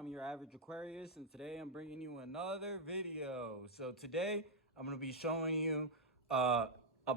I'm your average Aquarius, and today I'm bringing you another video. So today I'm going to be showing you a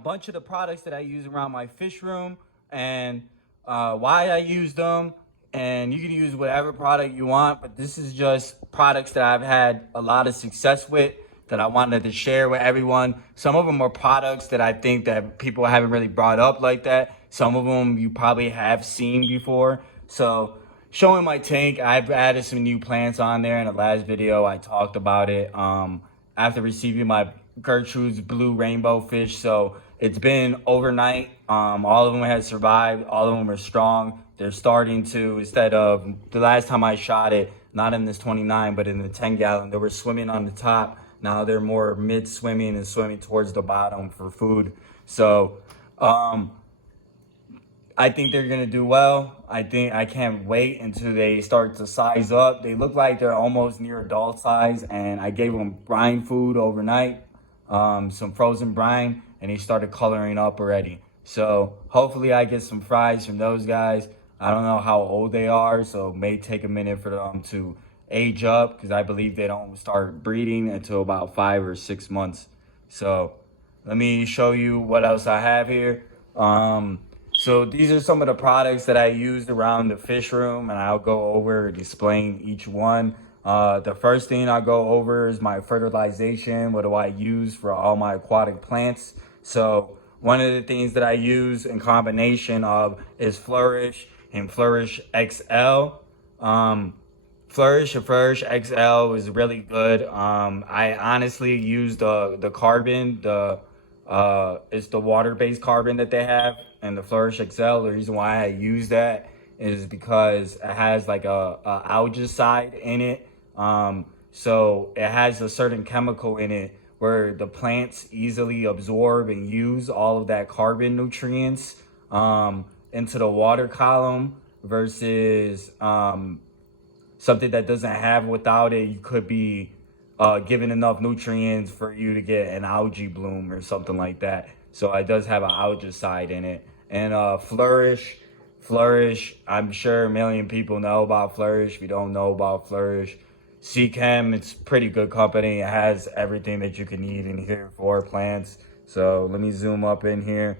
bunch of the products that I use around my fish room and why I use them. And you can use whatever product you want, but this is just products that I've had a lot of success with that I wanted to share with everyone. Some of them are products that I think that people haven't really brought up like that. Some of them you probably have seen before. So showing my tank, I've added some new plants on there. In the last video, I talked about it after receiving my Gertrude's blue rainbow fish. So it's been overnight. All of them have survived. All of them are strong. They're starting to, instead of the last time I shot it, not in this 29, but in the 10 gallon, they were swimming on the top. Now they're more mid swimming and swimming towards the bottom for food. So I think they're gonna do well. I can't wait until they start to size up. They look like they're almost near adult size, and I gave them brine food overnight, some frozen brine, and they started coloring up already. So hopefully I get some fries from those guys. I don't know how old they are, so it may take a minute for them to age up because I believe they don't start breeding until about 5 or 6 months. So let me show you what else I have here. So these are some of the products that I used around the fish room, and I'll go over and explain each one. The first thing I'll go over is my fertilization. What do I use for all my aquatic plants? So one of the things that I use in combination of is Flourish and Flourish XL. Flourish and Flourish XL is really good. I honestly use the carbon, it's the water-based carbon that they have, and the Flourish XL. The reason why I use that is because it has like a algicide in it. So it has a certain chemical in it where the plants easily absorb and use all of that carbon nutrients into the water column versus something that doesn't have without it. You could be given enough nutrients for you to get an algae bloom or something like that. So it does have an algicide in it. And Flourish, I'm sure a million people know about Flourish. If you don't know about Flourish, Chem, it's pretty good company. It has everything that you can need in here for plants. So let me zoom up in here.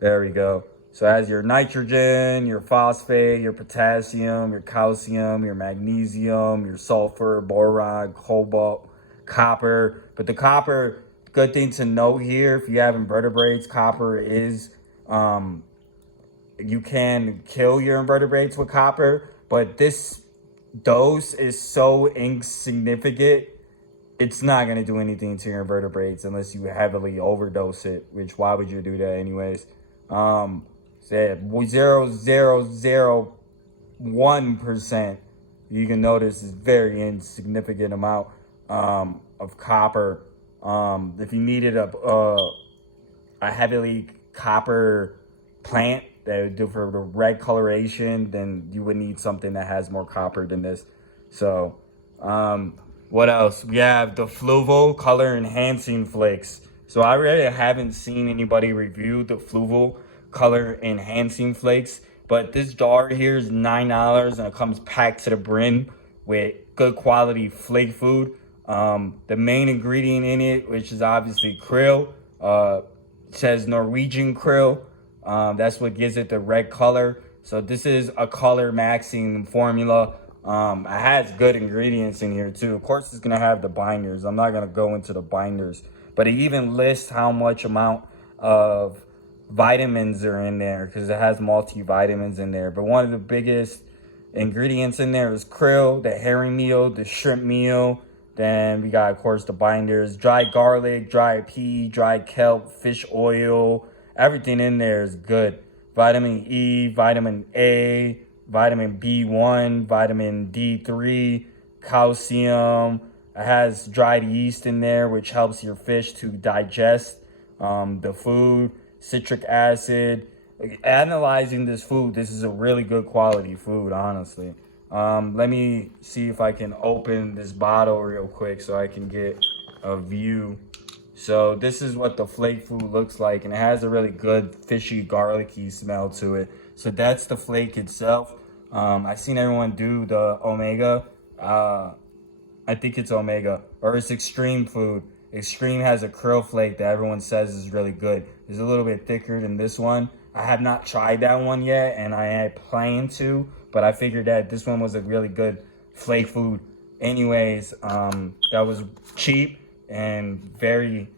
There we go. So it has your nitrogen, your phosphate, your potassium, your calcium, your magnesium, your sulfur, boron, cobalt, copper. But the copper, good thing to know here, if you have invertebrates, copper is, you can kill your invertebrates with copper, but this dose is so insignificant, it's not going to do anything to your invertebrates unless you heavily overdose it, which why would you do that anyways? Said 0.0001%. You can notice is very insignificant amount of copper. If you needed a heavily copper plant that would do for the red coloration, then you would need something that has more copper than this. So what else? We have the Fluval color enhancing flakes. So I really haven't seen anybody review the Fluval color enhancing flakes, but this jar here is $9 and it comes packed to the brim with good quality flake food. The main ingredient in it, which is obviously krill, it says Norwegian krill. That's what gives it the red color. So this is a color maxing formula. It has good ingredients in here too. Of course, it's gonna have the binders. I'm not gonna go into the binders, but it even lists how much amount of vitamins are in there because it has multivitamins in there. But one of the biggest ingredients in there is krill, the herring meal, the shrimp meal. Then we got, of course, the binders, dried garlic, dried pea, dried kelp, fish oil. Everything in there is good. Vitamin E, vitamin A, vitamin B1, vitamin D3, calcium. It has dried yeast in there, which helps your fish to digest the food. Citric acid. Analyzing this food, this is a really good quality food, honestly. Let me see if I can open this bottle real quick so I can get a view. So this is what the flake food looks like, and it has a really good fishy garlicky smell to it. So that's the flake itself. I've seen everyone do the omega I think it's Omega, or it's Extreme Food. Extreme has a krill flake that everyone says is really good. It's a little bit thicker than this one. I have not tried that one yet, and I plan to, but I figured that this one was a really good flake food. Anyways, that was cheap and very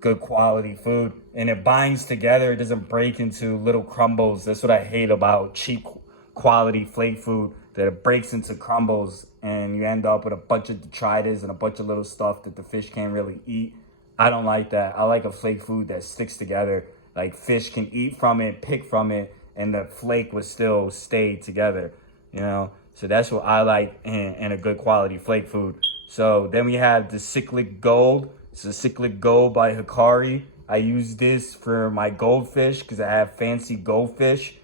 good quality food, and it binds together. It doesn't break into little crumbles. That's what I hate about cheap quality flake food, that it breaks into crumbles and you end up with a bunch of detritus and a bunch of little stuff that the fish can't really eat. I don't like that. I like a flake food that sticks together. Like fish can eat from it, pick from it, and the flake will still stay together, you know? So that's what I like in a good quality flake food. So then we have the Cyclic Gold. It's a Cyclic Gold by Hikari. I use this for my goldfish because I have fancy goldfish.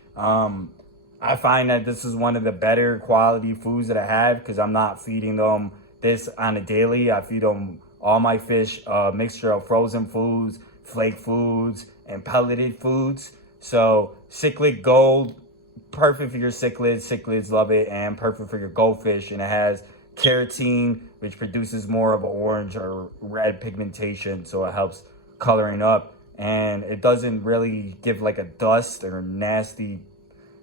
I find that this is one of the better quality foods that I have because I'm not feeding them this on a daily. I feed them all my fish a mixture of frozen foods, flake foods, and pelleted foods. So Cyclic Gold, perfect for your cichlids. Cichlids love it, and perfect for your goldfish. And it has carotene, which produces more of an orange or red pigmentation, so it helps coloring up. And it doesn't really give like a dust or nasty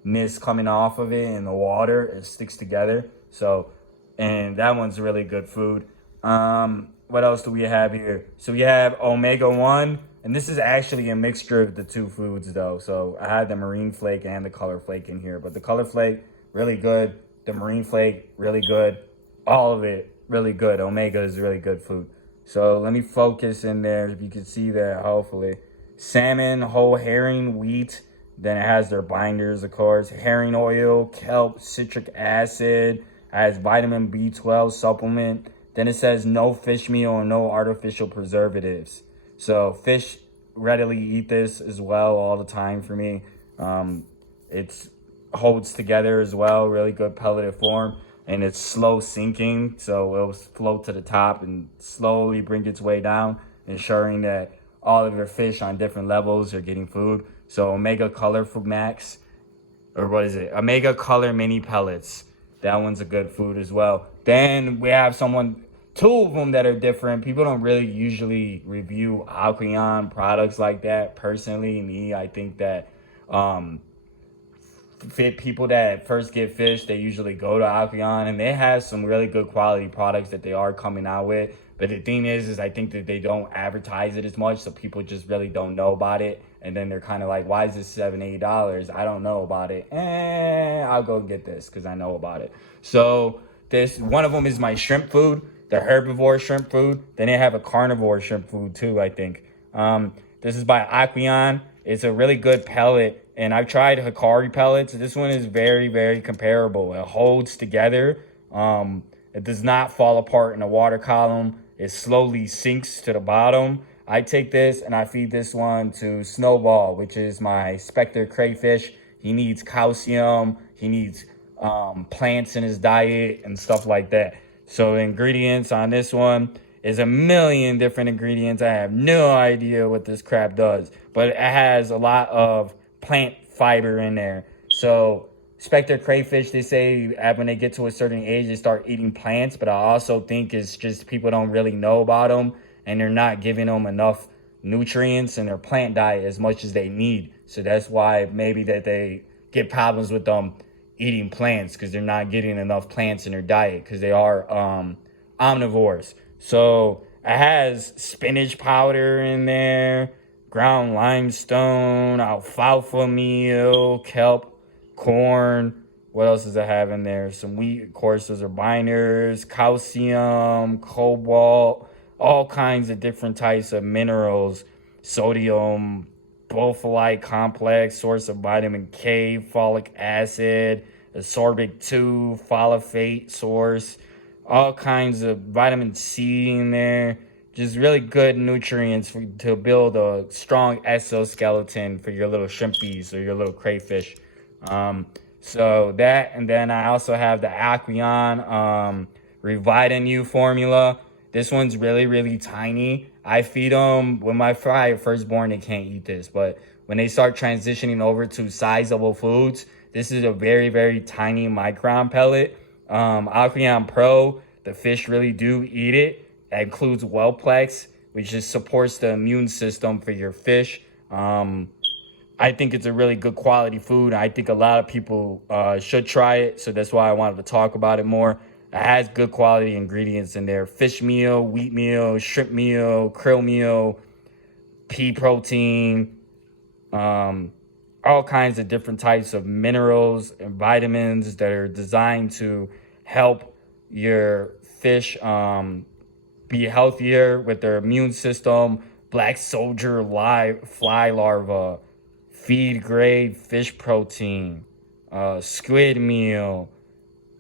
mist coming off of it in the water. It sticks together. So, and that one's really good food. What else do we have here? So we have Omega-1, and this is actually a mixture of the two foods though. So I had the marine flake and the color flake in here, but the color flake, really good. The marine flake, really good. All of it, really good. Omega is really good food. So let me focus in there, if you can see that, hopefully. Salmon, whole herring, wheat. Then it has their binders, of course. Herring oil, kelp, citric acid. It has vitamin B12 supplement. Then it says no fish meal and no artificial preservatives. So fish readily eat this as well all the time for me. It holds together as well, really good pelleted form. And it's slow sinking, so it'll float to the top and slowly bring its way down, ensuring that all of your fish on different levels are getting food. So Omega Color for Max, or what is it? Omega Color Mini Pellets. That one's a good food as well. Then we have two of them that are different. People don't really usually review Aquarium products like that. Personally, me, I think that people that first get fish, they usually go to Aquarium, and they have some really good quality products that they are coming out with. But the thing is I think that they don't advertise it as much, so people just really don't know about it. And then they're kind of like, why is this $7-8? I don't know about it. I'll go get this because I know about it. So this one of them is my shrimp food, the herbivore shrimp food. Then they have a carnivore shrimp food too, I think. This is by Aquarium. It's a really good pellet, and I've tried Hikari pellets. This one is very, very comparable. It holds together. It does not fall apart in the water column. It slowly sinks to the bottom. I take this and I feed this one to Snowball, which is my specter crayfish. He needs calcium. He needs plants in his diet and stuff like that. So the ingredients on this one is a million different ingredients. I have no idea what this crap does, but it has a lot of plant fiber in there. So specter crayfish, they say when they get to a certain age, they start eating plants, but I also think it's just people don't really know about them, and they're not giving them enough nutrients in their plant diet as much as they need. So that's why maybe that they get problems with them eating plants, because they're not getting enough plants in their diet, because they are omnivores. So it has spinach powder in there, ground limestone, alfalfa meal, kelp, corn. What else does it have in there? Some wheat, of course, those are binders, calcium, cobalt, all kinds of different types of minerals, sodium, bulfolite complex, source of vitamin K, folic acid, ascorbic 2, folate source, all kinds of vitamin C in there. Just really good nutrients to build a strong exoskeleton for your little shrimpies or your little crayfish. So that, and then I also have the Aquarium Revita New formula. This one's really, really tiny. I feed them, when my fry are first born, they can't eat this, but when they start transitioning over to sizable foods, this is a very, very tiny micron pellet. Aquarium Pro, the fish really do eat it. That includes Wellplex, which just supports the immune system for your fish. I think it's a really good quality food. I think a lot of people should try it. So that's why I wanted to talk about it more. It has good quality ingredients in there: fish meal, wheat meal, shrimp meal, krill meal, pea protein, um, all kinds of different types of minerals and vitamins that are designed to help your fish be healthier with their immune system. Black soldier fly larva, feed grade fish protein, squid meal,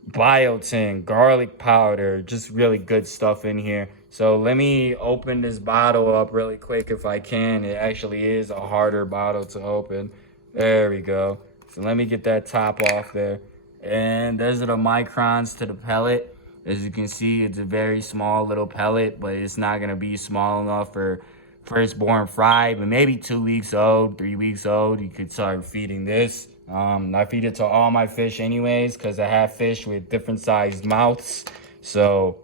biotin, garlic powder, just really good stuff in here. So let me open this bottle up really quick if I can. It actually is a harder bottle to open. There we go. So let me get that top off there. And those are the microns to the pellet. As you can see, it's a very small little pellet, but it's not going to be small enough for firstborn fry, but maybe 2 weeks old, 3 weeks old, you could start feeding this. I feed it to all my fish anyways because I have fish with different sized mouths. So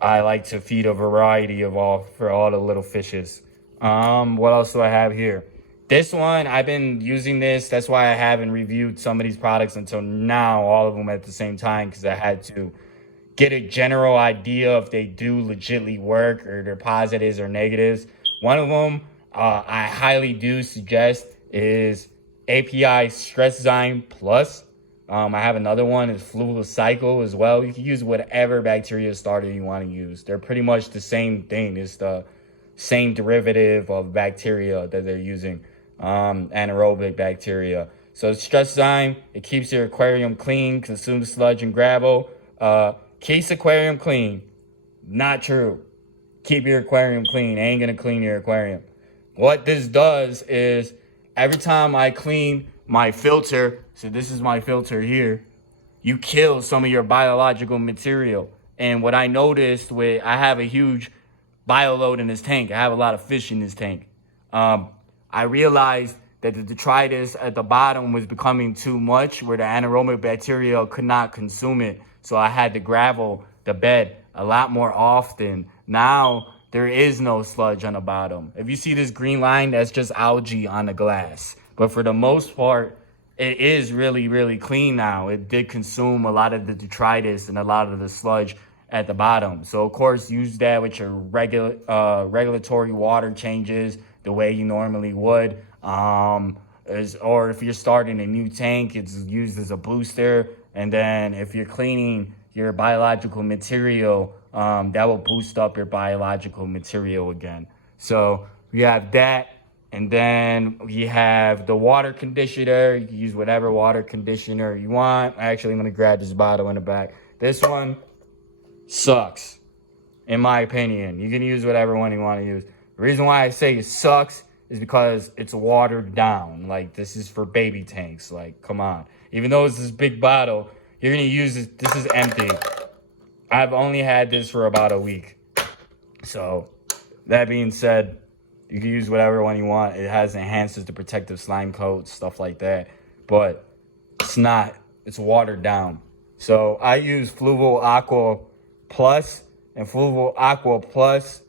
I like to feed a variety of all the little fishes. What else do I have here? This one, I've been using this. That's why I haven't reviewed some of these products until now, all of them at the same time, because I had to get a general idea if they do legitly work or they're positives or negatives. One of them I highly do suggest is API Stresszyme Plus. I have another one is Fluid as well. You can use whatever bacteria starter you want to use. They're pretty much the same thing. It's the same derivative of bacteria that they're using, anaerobic bacteria. So Stresszyme, it keeps your aquarium clean, consumes sludge and gravel. Keeps aquarium clean. Not true. Keep your aquarium clean. Ain't gonna clean your aquarium. What this does is every time I clean my filter, so this is my filter here, you kill some of your biological material. And what I noticed I have a huge bio load in this tank. I have a lot of fish in this tank. I realized that the detritus at the bottom was becoming too much where the anaerobic bacteria could not consume it. So I had to gravel the bed a lot more often. Now there is no sludge on the bottom. If you see this green line, that's just algae on the glass. But for the most part, it is really, really clean now. It did consume a lot of the detritus and a lot of the sludge at the bottom. So of course, use that with your regulatory water changes the way you normally would. Or if you're starting a new tank, it's used as a booster. And then if you're cleaning your biological material, that will boost up your biological material again. So we have that. And then we have the water conditioner. You can use whatever water conditioner you want. Actually, I'm going to grab this bottle in the back. This one sucks, in my opinion. You can use whatever one you want to use. The reason why I say it sucks is because it's watered down. Like, this is for baby tanks. Like, come on. Even though it's this big bottle, you're going to use it. This is empty. I've only had this for about a week. So, that being said, you can use whatever one you want. It enhances the protective slime coat, stuff like that. But it's not. It's watered down. So, I use Fluval Aqua Plus. And Fluval Aqua Plus,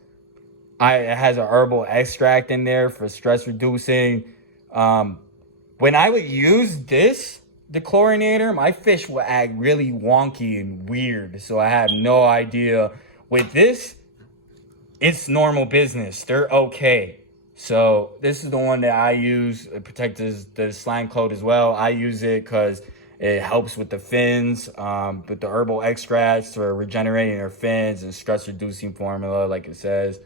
it has an herbal extract in there for stress reducing. When I would use the chlorinator, my fish would act really wonky and weird. So I have no idea. With this, it's normal business. They're okay. So this is the one that I use. It protects the slime coat as well. I use it because it helps with the fins, with the herbal extracts for regenerating their fins and stress reducing formula, like it says.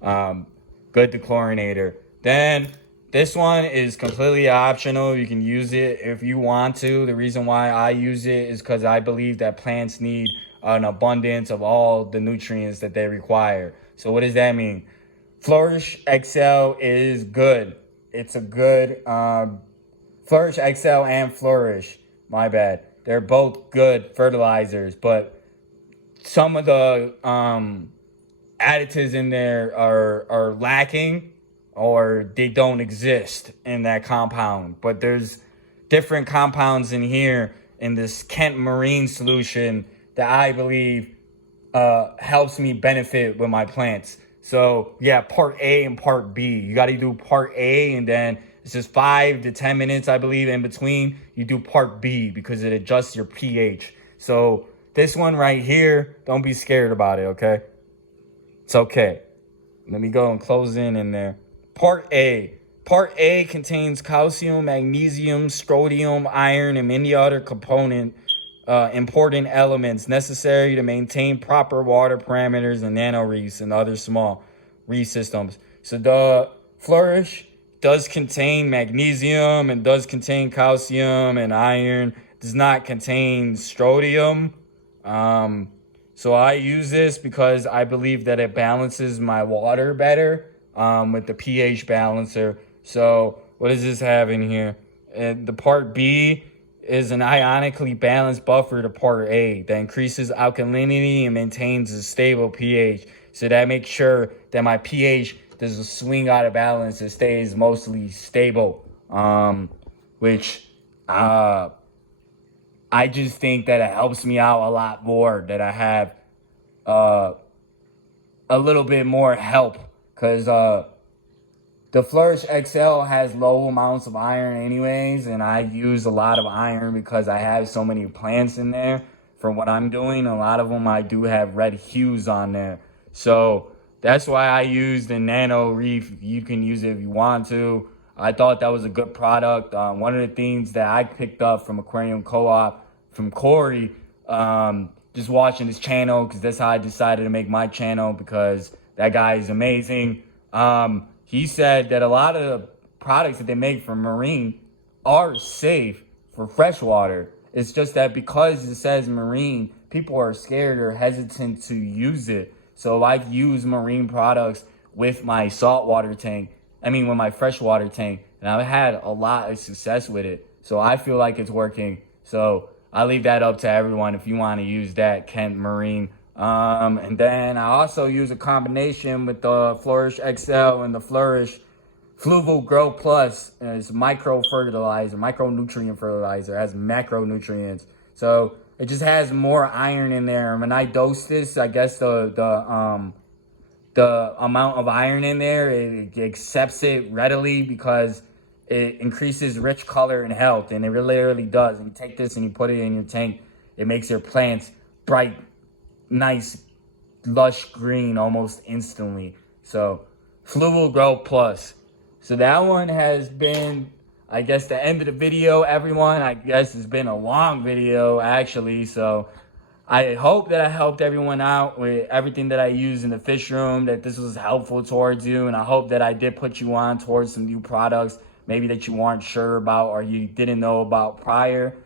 Good dechlorinator. Then this one is completely optional. You can use it if you want to. The reason why I use it is because I believe that plants need an abundance of all the nutrients that they require. So what does that mean? Flourish XL is good. It's a good Flourish XL and Flourish. My bad. They're both good fertilizers, but some of the additives in there are lacking, or they don't exist in that compound. But there's different compounds in here in this Kent Marine solution that I believe helps me benefit with my plants. So yeah, part A and part B. You got to do part A, and then it's just 5 to 10 minutes, I believe, in between. You do part B because it adjusts your pH. So this one right here, don't be scared about it, okay? It's okay. Let me go and close in there. Part A. Part A contains calcium, magnesium, strontium, iron, and many other important elements necessary to maintain proper water parameters and nanoreefs and other small reef systems. So the Flourish does contain magnesium and does contain calcium and iron. Does not contain strontium. So I use this because I believe that it balances my water better with the pH balancer. So what does this have in here? And the part B is an ionically balanced buffer to part A that increases alkalinity and maintains a stable pH. So that makes sure that my pH doesn't swing out of balance. It stays mostly stable, which I just think that it helps me out a lot more, that I have a little bit more help, because the Flourish XL has low amounts of iron anyways, and I use a lot of iron because I have so many plants in there for what I'm doing. A lot of them I do have red hues on there. So that's why I use the Nano Reef. You can use it if you want to. I thought that was a good product. One of the things that I picked up from Aquarium Co-op from Corey, just watching his channel, because that's how I decided to make my channel, because that guy is amazing. He said that a lot of the products that they make for marine are safe for freshwater. It's just that because it says marine, people are scared or hesitant to use it. So I've used marine products with my saltwater tank, with my freshwater tank, and I've had a lot of success with it. So I feel like it's working. So I leave that up to everyone if you want to use that Kent Marine. And then I also use a combination with the Flourish XL and the Flourish Fluval Grow Plus. It's micro fertilizer, micronutrient fertilizer. It has macronutrients. So it just has more iron in there. When I dose this, I guess the amount of iron in there, it accepts it readily because it increases rich color and health, and it really does. And you take this and you put it in your tank, it makes your plants bright, nice, lush green almost instantly. So Fluval Grow Plus. So that one has been, I guess, the end of the video, everyone. I guess it's been a long video, actually. So I hope that I helped everyone out with everything that I use in the fish room, that this was helpful towards you. And I hope that I did put you on towards some new products, maybe that you weren't sure about or you didn't know about prior.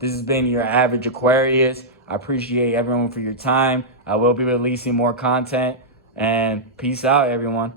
This has been your average Aquarius. I appreciate everyone for your time. I will be releasing more content. And peace out, everyone.